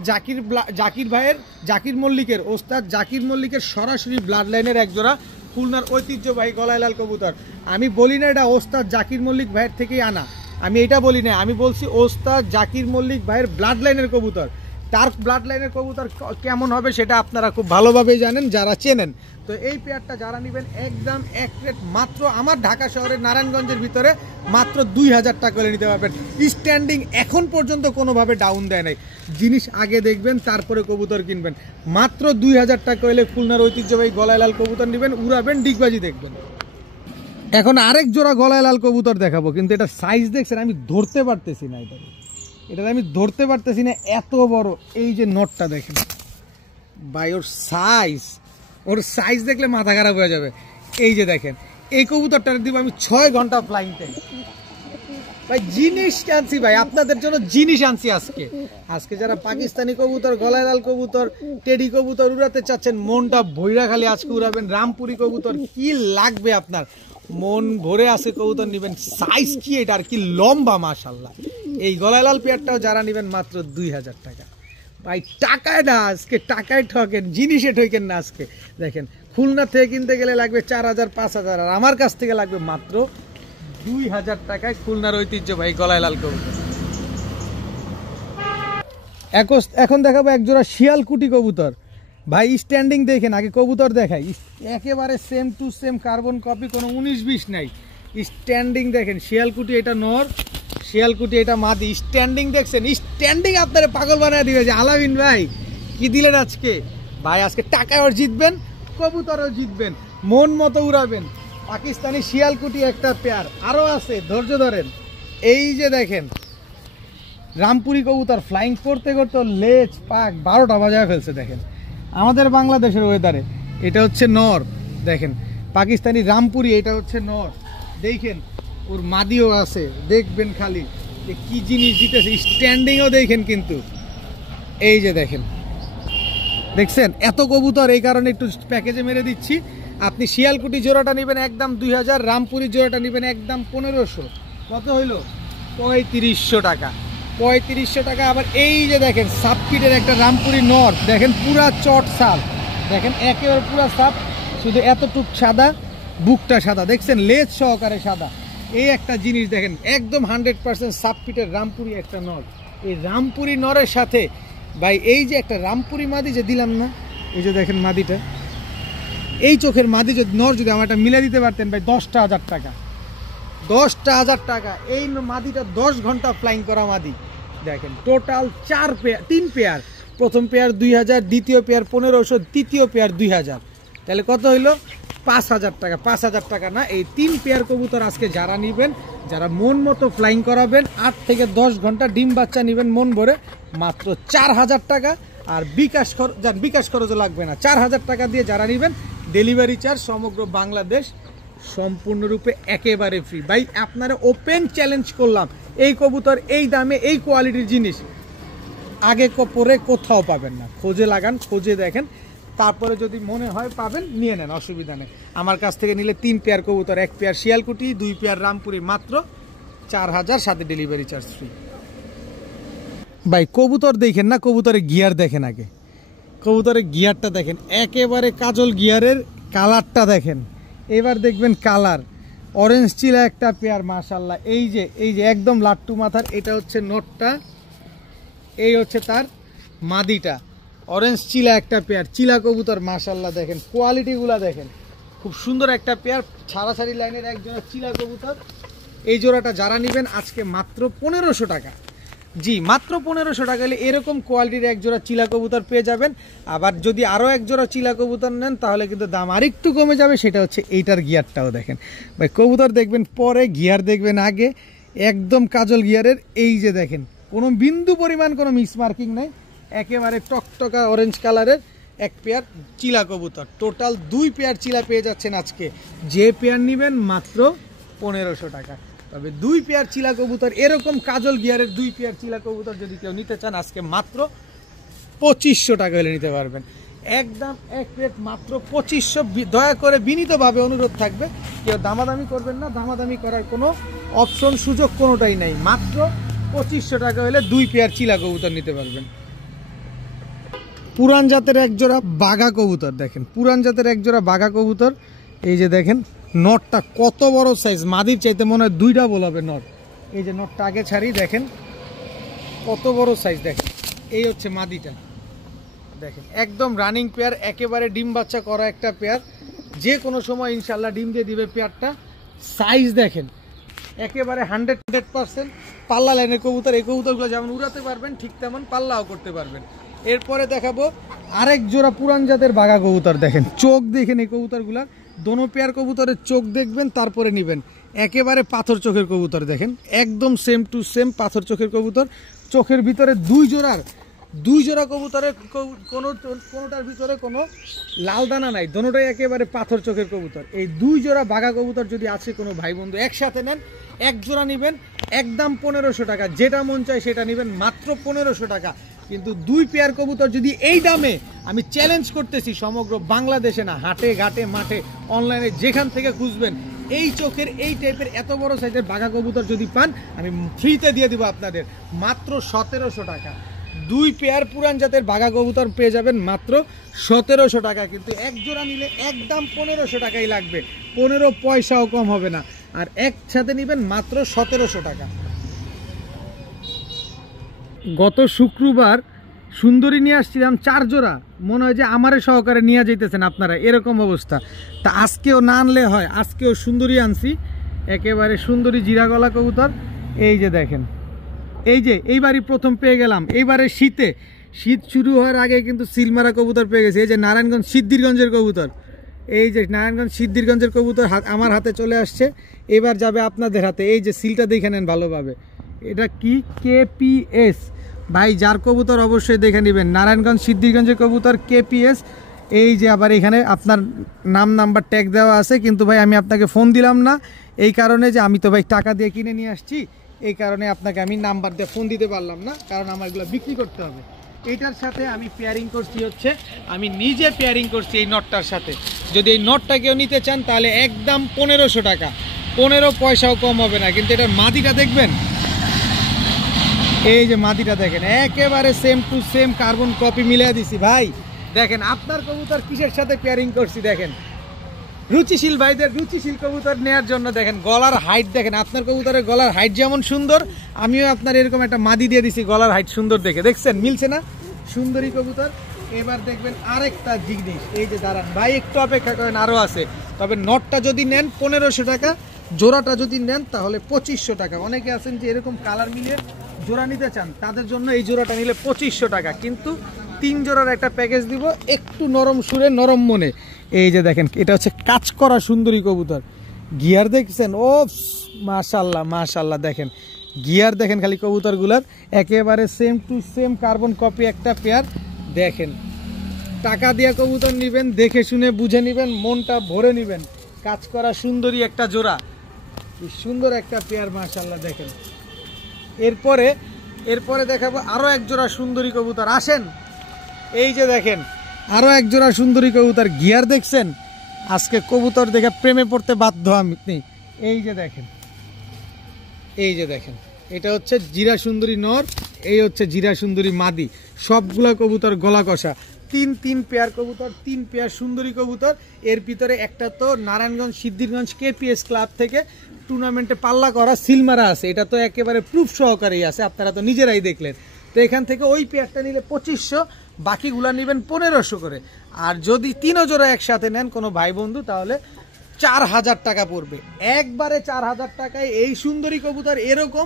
জাকির মল্লিকের, ওস্তাদ জাকির মল্লিকের সরাসরি ব্লাড লাইনের একজোড়া খুলনার ঐতিহ্যবাহী গলায় লাল কবুতর। আমি বলি না এটা ওস্তাদ জাকির মল্লিক ভাইয়ের থেকেই আনা, আমি এটা বলি না, আমি বলছি ওস্তাদ জাকির মল্লিক ভাইয়ের ব্লাড লাইনের কবুতর। তার ব্লাড লাইনের কবুতর কেমন হবে সেটা আপনারা খুব ভালোভাবেই জানেন যারা চেনেন। তো এই পেয়ারটা যারা নেবেন একদম এক রেট মাত্র আমার ঢাকা শহরের নারায়ণগঞ্জের ভিতরে মাত্র 2000 টাকা করে নিতে পারবেন। স্ট্যান্ডিং এখন পর্যন্ত কোনোভাবে ডাউন দেয় নাই, জিনিস আগে দেখবেন তারপরে কবুতর কিনবেন। মাত্র 2000 টাকা হলে খুলনার ঐতিহ্যবাহী গলায় লাল কবুতর নেবেন, উড়াবেন, ডিগবাজি দেখবেন। এখন আরেক জোড়া গলায় লাল কবুতর দেখাবো, কিন্তু এটা সাইজ দেখছেন আমি ধরতে পারতেছি না, এটা আমি ধরতে পারতেছি না, এত বড়। এই যে নটটা দেখেন ভাই, ওর সাইজ দেখলে মাথা খারাপ হয়ে যাবে। এই যে দেখেন এই কবুতরটা দিব আমি 6 ঘন্টা ফ্লাইং টাইম। ভাই জিনিস আনছি ভাই, আপনাদের জন্য জিনিস আনছি আজকে যারা পাকিস্তানি কবুতর, গলায় লাল কবুতর, টেডি কবুতর উড়াতে চাচ্ছেন, মনটা ভৈরা খালি আজকে উড়াবেন। রামপুরি কবুতর কি লাগবে আপনার, মন ভরে আছে কবুতর নিবেন। সাইজ কি এটা, আর কি লম্বা মাশাআল্লাহ। এই গলায় লাল পেয়ারটাও যারা নিবেন মাত্র 2000 টাকা। ভাই টাকায় না, আজকে টাকায় ঠকেন, জিনিসে ঠকেন না। আজকে দেখেন খুলনা থেকে কিনতে গেলে লাগবে 4000 5000, আর আমার কাছ থেকে লাগবে মাত্র 2000 টাকায় খুলনার ঐতিহ্যবাহী গলায় লাল কবুতর। এখন দেখাবো একজোড়া শিয়ালকুটি কবুতর। ভাই স্ট্যান্ডিং দেখেন, আগে কবুতর দেখাই, একেবারে same to same carbon copy, কোনো 19-20 নাই। স্ট্যান্ডিং দেখেন, শিয়ালকুটি এটা নর, শিয়ালকুটি এটা মাদি। স্ট্যান্ডিং দেখছেন, স্ট্যান্ডিং আপনারা পাগল বানায় দিবে যে আলামিন ভাই কি দিলেন আজকে। ভাই আজকে টাকাও জিতবেন, কবুতরও জিতবেন, মন মতো উড়াবেন। পাকিস্তানি শিয়ালকুটি একটা পেয়ার আরও আছে, ধৈর্য ধরেন। এই যে দেখেন রামপুরি কবুতর ফ্লাইং করতে করতে লেজ পাক 12টা বাজায় ফেলছে। দেখেন আমাদের বাংলাদেশের ওয়েদারে এটা হচ্ছে নর, দেখেন পাকিস্তানি রামপুরি এটা হচ্ছে নর। দেখেন ওর মাদিও আছে, দেখবেন খালি যে কি জিনিস দিতেছে। স্ট্যান্ডিংও দেখেন, কিন্তু এই যে দেখেন, দেখছেন এত কবুতর, এই কারণে একটু প্যাকেজে মেরে দিচ্ছি। আপনি শিয়ালকুটি জোড়াটা নেবেন একদম 2000, রামপুরি জোড়াটা নেবেন একদম 1500। কত হইল? 3500 টাকা। 3500 টাকা। আবার এই যে দেখেন সাবকিটের একটা রামপুরি নর, দেখেন পুরা চট সাপ, দেখেন একেবারে পুরা সাপ, শুধু এতটুক সাদা, বুকটা সাদা, দেখছেন লেজ সহকারে সাদা। এই একটা জিনিস দেখেন একদম 100% সাবকিটের রামপুরি একটা নর। এই রামপুরি নরের সাথে ভাই এই যে একটা রামপুরি মাদি যে দিলাম না, এই যে দেখেন মাদিটা, এই চোখের মাদি যদি নর যদি আমার একটা মিলে দিতে পারতেন ভাই 10,000 টাকা, 10,000 টাকা। এই মাদিটা 10 ঘন্টা ফ্লাইং করা মাদি। দেখেন টোটাল 3 পেয়ার, প্রথম পেয়ার 2000, দ্বিতীয় পেয়ার 1500, তৃতীয় পেয়ার 2000, তাহলে কত হইলো? 5000 টাকা। 5000 টাকা না, এই 3 পেয়ার কবুতর আজকে যারা নিবেন, যারা মন মতো ফ্লাইং করাবেন, 8 থেকে 10 ঘন্টা ডিম বাচ্চা নিবেন মন ভরে, মাত্র 4000 টাকা। আর বিকাশ খরচ লাগবে না, 4000 টাকা দিয়ে যারা নিবেন, ডেলিভারি চার্জ সমগ্র বাংলাদেশ সম্পূর্ণরূপে একেবারে ফ্রি। ভাই আপনারা ওপেন চ্যালেঞ্জ করলাম, এই কবুতর এই দামে এই কোয়ালিটির জিনিস আগে পরে কোথাও পাবেন না। খোঁজে লাগান, খোঁজে দেখেন, তারপরে যদি মনে হয় পাবেন নিয়ে নেন, অসুবিধা নেই। আমার কাছ থেকে নিলে 3 পেয়ার কবুতর, 1 পেয়ার শিয়ালকুটি, 2 পেয়ার রামপুরি, মাত্র 4000, সাথে ডেলিভারি চার্জ ফ্রি। ভাই কবুতর দেখেন না, কবুতরের গিয়ার দেখেন আগে, কবুতরের গিয়ারটা দেখেন, একেবারে কাজল গিয়ারের কালারটা দেখেন। এবার দেখবেন কালার অরেঞ্জ চিলা একটা পেয়ার মাশাআল্লাহ। এই যে একদম লাট্টু মাথার, এটা হচ্ছে নটটা, এই হচ্ছে তার মাদিটা, অরেঞ্জ চিলা একটা পেয়ার, চিলা কবুতর মাশাআল্লাহ। দেখেন কোয়ালিটিগুলা দেখেন, খুব সুন্দর একটা পেয়ার, ছাড়াছাড়ি লাইনের একজোড়া চিলা কবুতর। এই জোড়াটা যারা নেবেন আজকে মাত্র 1500 টাকা, জি মাত্র 1500 টাকা হলে এরকম কোয়ালিটির একজোড়া চিলা কবুতর পেয়ে যাবেন। আবার যদি আরও একজোড়া চিলা কবুতর নেন তাহলে কিন্তু দাম আরেকটু কমে যাবে, সেটা হচ্ছে এইটার গিয়ারটাও দেখেন। ভাই কবুতর দেখবেন পরে, গিয়ার দেখবেন আগে, একদম কাজল গিয়ারের। এই যে দেখেন কোনো বিন্দু পরিমাণ কোনো মিস মার্কিং নাই, একেবারে টকটকা অরেঞ্জ কালারের এক পেয়ার চিলা কবুতর, টোটাল 2 পেয়ার চিলা পেয়ে যাচ্ছেন আজকে। যে পেয়ার নেবেন মাত্র 1500 টাকা। তবে 2 পেয়ার চিলা কবুতর, এরকম কাজল গিয়ারের 2 পেয়ার চিলা কবুতর যদি কেউ নিতে চান আজকে মাত্র 2500 টাকা হলে নিতে পারবেন। একদম এক প্লেট মাত্র 2500। দয়া করে বিনীতভাবে অনুরোধ থাকবে, কেউ দামাদামি করবেন না, দামাদামি করার কোনো অপশন সুযোগ কোনোটাই নাই। মাত্র 2500 টাকা হলে 2 পেয়ার চিলা কবুতর নিতে পারবেন। পুরান জাতের এক জোড়া বাঘা কবুতর দেখেন, পুরান জাতের এক জোড়া বাঘা কবুতর। এই যে দেখেন নটটা কত বড় সাইজ, মাদির চাইতে মনে হয় 2টা বল হবে নট। এই যে নটটা আগে ছাড়ি, দেখেন কত বড় সাইজ। দেখেন এই হচ্ছে মাদিটা, দেখেন একদম রানিং পেয়ার, একেবারে ডিম বাচ্চা করা একটা পেয়ার। যে কোনো সময় ইনশাল্লাহ ডিম দিয়ে দিবে পেয়ারটা। সাইজ দেখেন একেবারে 100% পাল্লা লাইনের কবুতর। এই কবুতরগুলো যেমন উড়াতে পারবেন ঠিক তেমন পাল্লাও করতে পারবেন। এরপরে দেখাবো আরেক জোড়া পুরান জাতের বাঘা কবুতর। দেখেন চোখ দেখেন এই কবুতরগুলার, দোনো পেয়ার কবুতরের চোখ দেখবেন তারপরে নেবেন। একেবারে পাথর চোখের কবুতর, দেখেন একদম সেম টু সেম পাথর চোখের কবুতর। চোখের ভিতরে 2 জোড়া কবুতরের কোনোটার ভিতরে কোনো লাল দানা নাই, দোনোটাই একেবারে পাথর চোখের কবুতর। এই 2 জোড়া বাঘা কবুতর যদি আছে কোনো ভাই বন্ধু একসাথে নেন, এক জোড়া নেবেন একদম 1500 টাকা। যেটা মন চায় সেটা নেবেন মাত্র 1500 টাকা। কিন্তু 2 পেয়ার কবুতর যদি এই দামে, আমি চ্যালেঞ্জ করতেছি সমগ্র বাংলাদেশে না, হাটে ঘাটে মাঠে অনলাইনে যেখান থেকে খুঁজবেন, এই চোখের এই টাইপের এত বড় সাইজের বাঘা কবুতর যদি পান আমি ফ্রিতে দিয়ে দিব আপনাদের মাত্র 1700 টাকা। 2 পেয়ার পুরান জাতের বাঘা কবুতর পেয়ে যাবেন মাত্র 1700 টাকা। কিন্তু এক জোড়া নিলে একদম 1500 টাকাই লাগবে, 15 পয়সাও কম হবে না। আর একসাথে নেবেন মাত্র 1700 টাকা। গত শুক্রবার সুন্দরী নিয়ে আসছিলাম 4 জোড়া, মনে হয় যে আমারে সহকারে নিয়ে যাইতেছেন আপনারা, এরকম অবস্থা। তা আজকেও না আনলে হয়, আজকেও সুন্দরী আনছি, একেবারে সুন্দরী জিরা গলা কবুতর। এই যে দেখেন, এই যে এইবারই প্রথম পেয়ে গেলাম। এইবারে শীত শুরু হওয়ার আগে কিন্তু সিলমারা কবুতর পেয়ে গেছে। এই যে নারায়ণগঞ্জ সিদ্ধিরগঞ্জের কবুতর, এই যে নারায়ণগঞ্জ সিদ্ধিরগঞ্জের কবুতর আমার হাতে চলে আসছে, এবার যাবে আপনাদের হাতে। এই যে সিলটা দেখে নেন ভালোভাবে, এটা কি KPS ভাই, যার কবুতর অবশ্যই দেখে নেবেন। নারায়ণগঞ্জ সিদ্ধিরগঞ্জের কবুতর KPS। এই যে আবার এখানে আপনার নাম নাম্বার ট্যাগ দেওয়া আছে, কিন্তু ভাই আমি আপনাকে ফোন দিলাম না এই কারণে যে আমি তো ভাই টাকা দিয়ে কিনে নিয়ে আসছি, এই কারণে আপনাকে আমি নাম্বার দিয়ে ফোন দিতে পারলাম না, কারণ আমার এগুলো বিক্রি করতে হবে। এইটার সাথে আমি পেয়ারিং করছি হচ্ছে, আমি নিজে পেয়ারিং করছি এই নটটার সাথে। যদি এই নটটা কেউ নিতে চান তাহলে একদম 1500 টাকা, 15 পয়সাও কম হবে না। কিন্তু এটার মাদিটা দেখবেন, এই যে মাদিটা দেখেন একেবারে same to same carbon copy মিলিয়ে দিছি ভাই। দেখেন আপনার কবুতর কিসের সাথে পেয়ারিং করছি, দেখেন রুচিশীল ভাইদের রুচিশীল কবুতর নেওয়ার জন্য। দেখেন গলার হাইট দেখেন, আপনার কবুতরের গলার হাইট যেমন সুন্দর, আমিও আপনার এরকম একটা মাদি দিয়ে দিছি গলার হাইট সুন্দর দেখে। দেখছেন মিলছে না, সুন্দরী কবুতর। এবার দেখবেন আরেকটা জিনিস, এই যে দাঁড়ান ভাই একটু অপেক্ষা করেন, আরও আছে। তবে নটটা যদি নেন 1500 টাকা, জোড়াটা যদি নেন তাহলে 2500 টাকা। অনেকে আছেন যে এরকম কালার মিলিয়ে জোড়া নিতে চান, তাদের জন্য এই জোড়াটা নিলে 2500 টাকা। কিন্তু 3 জোড়ার একটা প্যাকেজ দিব একটু নরম সুরে নরম মনে। এই যে দেখেন এটা হচ্ছে কাজ করা সুন্দরী কবুতর, গিয়ার দেখছেন, ও মাশাল্লাহ মাশাল্লাহ। দেখেন গিয়ার দেখেন খালি কবুতরগুলার, একেবারে same to same carbon copy একটা পেয়ার। দেখেন টাকা দিয়ে কবুতর নেবেন, দেখে শুনে বুঝে নেবেন, মনটা ভরে নেবেন। কাজ করা সুন্দরী একটা জোড়া, সুন্দর একটা পেয়ার মাশাল্লাহ। দেখেন এরপরে দেখাবো আরো এক জোড়া সুন্দরী কবুতর। আসেন, এই যে দেখেন আরো এক জোড়া সুন্দরী কবুতর, গিয়ার দেখছেন। আজকে কবুতর দেখে প্রেমে পড়তে বাধ্য আমি। এই যে দেখেন, এই যে দেখেন এটা হচ্ছে জিরা সুন্দরী নর, এই হচ্ছে জিরা সুন্দরী মাদি। সবগুলা কবুতর গলা কষা, 3 পেয়ার কবুতর, 3 পেয়ার সুন্দরী কবুতর। এর ভিতরে একটা তো নারায়ণগঞ্জ সিদ্ধিরগঞ্জ KPS ক্লাব থেকে টুর্নামেন্টে পাল্লা করা সিলমারা আছে, এটা তো একেবারে প্রুফ সহকারেই আছে, আপনারা তো নিজেরাই দেখলেন। তো এখান থেকে ওই পেয়ারটা নিলে 2500, বাকিগুলা নেবেন 1500 করে। আর যদি 3 জোড়া একসাথে নেন কোনো ভাই বন্ধু তাহলে 4000 টাকা পড়বে, একবারে 4000 টাকায় এই সুন্দরী কবুতর। এরকম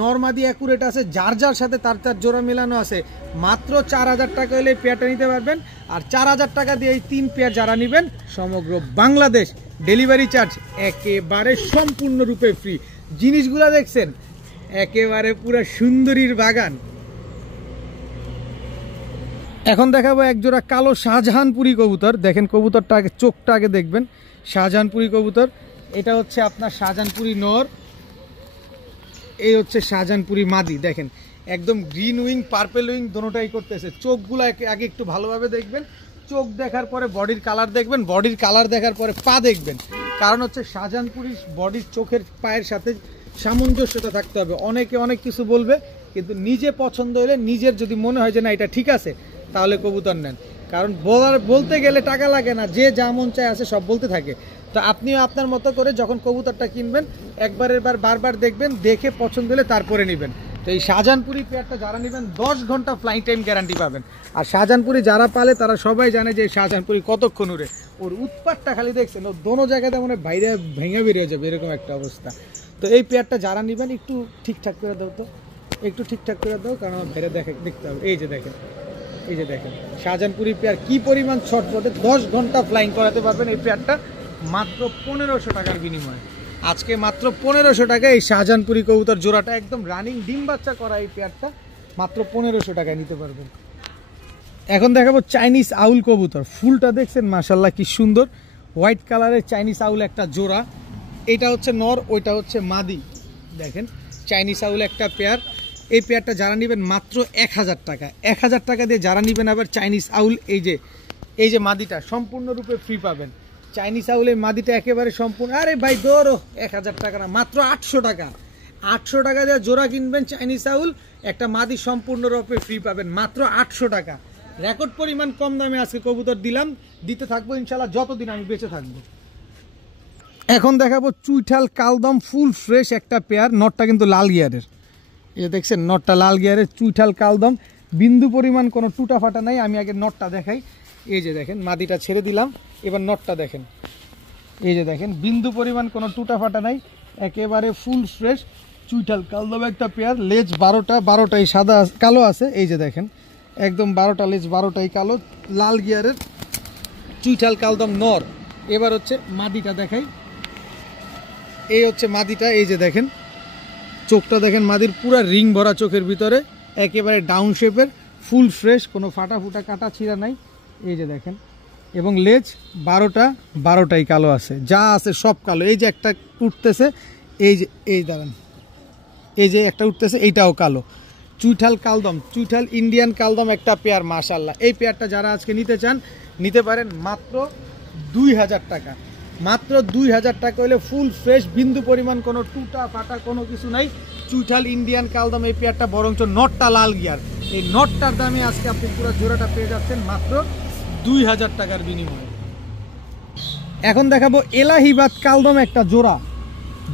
নরমাদি অ্যাকুরেট আছে, যার যার সাথে তার জোড়া মেলানো আছে। মাত্র 4000 টাকা হলে এই পেয়ারটা নিতে পারবেন। আর 4000 টাকা দিয়ে এই 3 পেয়ার যারা নেবেন সমগ্র বাংলাদেশ ডেলিভারি চার্জ একেবারে সম্পূর্ণরূপে ফ্রি। জিনিসগুলা দেখছেন একেবারে পুরো সুন্দরীর বাগান। এখন দেখাবো এক জোড়া কালো শাহজাহানপুরি কবুতর। দেখেন কবুতরটা আগে, চোখটা আগে দেখবেন। শাহজাহানপুরি কবুতর, এটা হচ্ছে আপনার শাহজাহানপুরি নর, এই হচ্ছে শাহজাহানপুরি মাদি। দেখেন একদম গ্রিন উইং পার্পেল উইং দোনোটাই করতেছে। চোখগুলো আগে একটু ভালোভাবে দেখবেন, চোখ দেখার পরে বডির কালার দেখবেন, বডির কালার দেখার পরে পা দেখবেন। কারণ হচ্ছে শাহজাহানপুরি বডির চোখের পায়ের সাথে সামঞ্জস্যতা থাকতে হবে। অনেকে অনেক কিছু বলবে, কিন্তু নিজে পছন্দ হলে, নিজের যদি মনে হয় যে না এটা ঠিক আছে, তাহলে কবুতর নেন। কারণ বলতে গেলে টাকা লাগে না, যে যা মন চায় আছে সব বলতে থাকে। তো আপনিও আপনার মতো করে যখন কবুতরটা কিনবেন একবারের বারবার দেখবেন, দেখে পছন্দ হলে তারপরে নেবেন। তো এই শাহজাহানপুরি পেয়ারটা যারা নেবেন 10 ঘন্টা ফ্লাইং টাইম গ্যারান্টি পাবেন। আর শাহজাহানপুরি যারা পালে তারা সবাই জানে যে শাহজাহানপুরি কতক্ষণ উড়ে। ওর উৎপাতটা খালি দেখছেন, ও দোনো জায়গাতে মনে বাইরে ভেঙে বেরিয়ে যাবে, এরকম একটা অবস্থা। তো এই পেয়ারটা যারা নেবেন একটু ঠিকঠাক করে দাও, তো একটু ঠিকঠাক করে দাও, কারণ আমার বাইরে দেখতে হবে। এই যে দেখেন, এই যে দেখেন শাহজাহানপুরি পেয়ার কি পরিমাণ ছটফটে। 10 ঘন্টা ফ্লাইং করাতে পারবেন এই পেয়ারটা মাত্র 1500 টাকার বিনিময়ে। আজকে মাত্র 1500 টাকায় এই শাহজাহানপুরি কবুতর জোড়াটা, একদম রানিং ডিম বাচ্চা করা এই পেয়ারটা মাত্র 1500 টাকায় নিতে পারবেন। এখন দেখাবো চাইনিজ আউল কবুতর। ফুলটা দেখছেন মাশাল্লাহ কি সুন্দর, হোয়াইট কালারের চাইনিজ আউল একটা জোড়া। এটা হচ্ছে নর, ওইটা হচ্ছে মাদি। দেখেন চাইনিজ আউল একটা পেয়ার। এই পেয়ারটা যারা নেবেন মাত্র 1000 টাকা। 1000 টাকা দিয়ে যারা নেবেন আবার চাইনিজ আউল, এই যে মাদিটা সম্পূর্ণরূপে ফ্রি পাবেন। চাইনিজ আউলের মাদিটা একেবারে সম্পূর্ণ। আরে ভাই দৌড়ো, 1000 টাকা না, মাত্র 800 টাকা। 800 টাকা দিয়ে জোড়া কিনবেন চাইনিজ আউল, একটা মাদি সম্পূর্ণরূপে ফ্রি পাবেন মাত্র 800 টাকা। রেকর্ড পরিমাণ কম দামে আজকে কবুতর দিলাম, দিতে থাকবো ইনশাল্লাহ যতদিন আমি বেঁচে থাকবো। এখন দেখাবো চুইঠাল কালদম ফুল ফ্রেশ একটা পেয়ার। নটটা কিন্তু লাল গিয়ারের, এই যে দেখছেন নটটা লাল গিয়ারের, চুইঠাল কালদম, বিন্দু পরিমাণ কোনো টুটা ফাটা নাই। আমি আগে নটটা দেখাই। এই যে দেখেন মাদিটা ছেড়ে দিলাম, এবার নটটা দেখেন। এই যে দেখেন বিন্দু পরিমাণ কোনো টুটা ফাটা নাই, একেবারে ফুল ফ্রেশ চুইঠাল কালদম একটা পেয়ার। লেজ 12টাই সাদা কালো আছে। এই যে দেখেন একদম 12টা লেজ, 12টাই কালো, লাল গিয়ারের চুইঠাল কালদম নর। এবার হচ্ছে মাদিটা দেখাই। এই হচ্ছে মাদিটা, এই যে দেখেন চোখটা দেখেন, মাদির পুরা রিং ভরা চোখের ভিতরে, একেবারে ডাউন শেপের, ফুল ফ্রেশ, কোনো ফাটা ফুটা কাটা ছিঁড়া নাই। এই যে দেখেন, এবং লেজ 12টাই কালো আছে, যা আছে সব কালো। এই যে একটা উঠতেছে, এই দাঁড়ান, এই যে একটা উঠতেছে, এইটাও কালো। চুইঠাল কালদম, চুইঠাল ইন্ডিয়ান কালদম একটা পেয়ার মাশাল্লাহ। এই পেয়ারটা যারা আজকে নিতে চান নিতে পারেন মাত্র 2000 টাকা। মাত্র 2000 টাকা হলে ফুল ফ্রেশ, বিন্দু পরিমাণ কোনো টুটা ফাটা কোনো কিছু নাই, চুইঠাল ইন্ডিয়ান কালদম এই পেয়ারটা। বরঞ্চ নটটা লাল গিয়ার, এই নটটার দামে আজকে আপনি পুরো জোড়াটা পেয়ে যাচ্ছেন মাত্র 2000 টাকার বিনিময়ে। এখন দেখাবো এলাহিবাদ কালদম একটা জোড়া,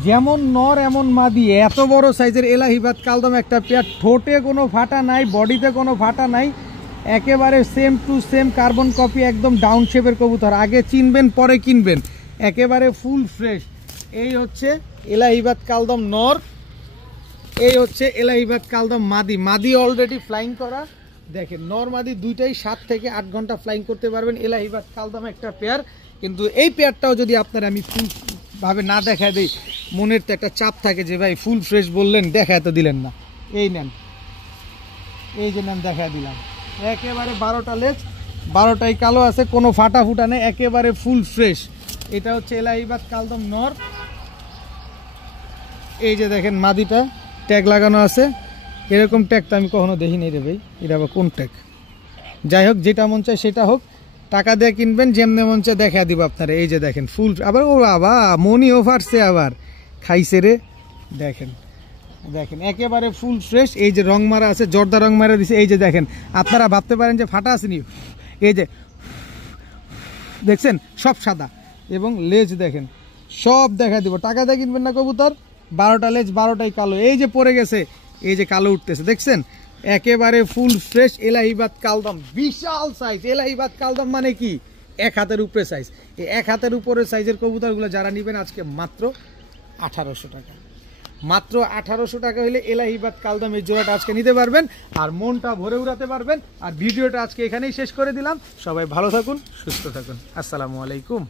যেমন নর এমন মাদি, এত বড় সাইজের এলাহিবাদ কালদম একটা পেয়ার। ঠোঁটে কোনো ফাটা নাই, বডিতে কোনো ফাটা নাই, একেবারে same to same carbon copy, একদম ডাউন শেপের কবুতর। আগে চিনবেন পরে কিনবেন, একেবারে ফুল ফ্রেশ। এই হচ্ছে এলাহিবাদ কালদম নর, এই হচ্ছে এলাহিবাদ কালদম মাদি। মাদি অলরেডি ফ্লাইং করা। দেখেন নর মাদি দুইটাই 7 থেকে 8 ঘন্টা ফ্লাইং করতে পারবেন। এলাহিবাদ কালদম একটা পেয়ার। কিন্তু এই পেয়ারটাও যদি আপনার আমি ফুল ভাবে না দেখায় দিই, মনের তো একটা চাপ থাকে যে ভাই ফুল ফ্রেশ বললেন, দেখায় তো দিলেন না। এই নেন, এই যে নেন, দেখায় দিলাম। একেবারে 12টা লেজ, 12টাই কালো আছে, কোনো ফাটা ফুটা নেই, একেবারে ফুল ফ্রেশ। এটা হচ্ছে এলাহিবাদ কালদম নর। এই যে দেখেন মাদিটা ট্যাগ লাগানো আছে, এরকম ট্যাগ তো আমি কখনো দেখিনি রে ভাই, এটা আবার কোন ট্যাগ? যাই হোক, যেটা মন চায় সেটা হোক, টাকা দিয়ে কিনবেন, যেমনে মন চায় দেখা দিব আপনারা। এই যে দেখেন ফুল, আবার ও বাবা মনিও ফাটছে, আবার খাইছে রে। দেখেন দেখেন একেবারে ফুল ফ্রেশ। এই যে রং মারা আছে, জর্দা রং মারা দিছে। এই যে দেখেন, আপনারা ভাবতে পারেন যে ফাটা আসেনি, এই যে দেখছেন সব সাদা, এবং লেজ দেখেন সব দেখা দিব। টাকা দিয়ে কিনবেন না কবুতর, 12টা লেজ 12টাই কালো। এই যে পড়ে গেছে, এই যে কালো উঠতেছে, দেখছেন একেবারে ফুল ফ্রেশ এলাহিবাদ কালদম, বিশাল সাইজ। এলাহিবাদ কালদম মানে কি 1 হাতের উপরে সাইজ। এই 1 হাতের উপরে সাইজের কবুতরগুলো যারা নেবেন আজকে মাত্র 1800 টাকা। মাত্র 1800 টাকা হলে এলাহিবাদ কালদম এই জোড়াটা আজকে নিতে পারবেন, আর মনটা ভরে উড়াতে পারবেন। আর ভিডিওটা আজকে এখানেই শেষ করে দিলাম। সবাই ভালো থাকুন, সুস্থ থাকুন, আসসালামু আলাইকুম।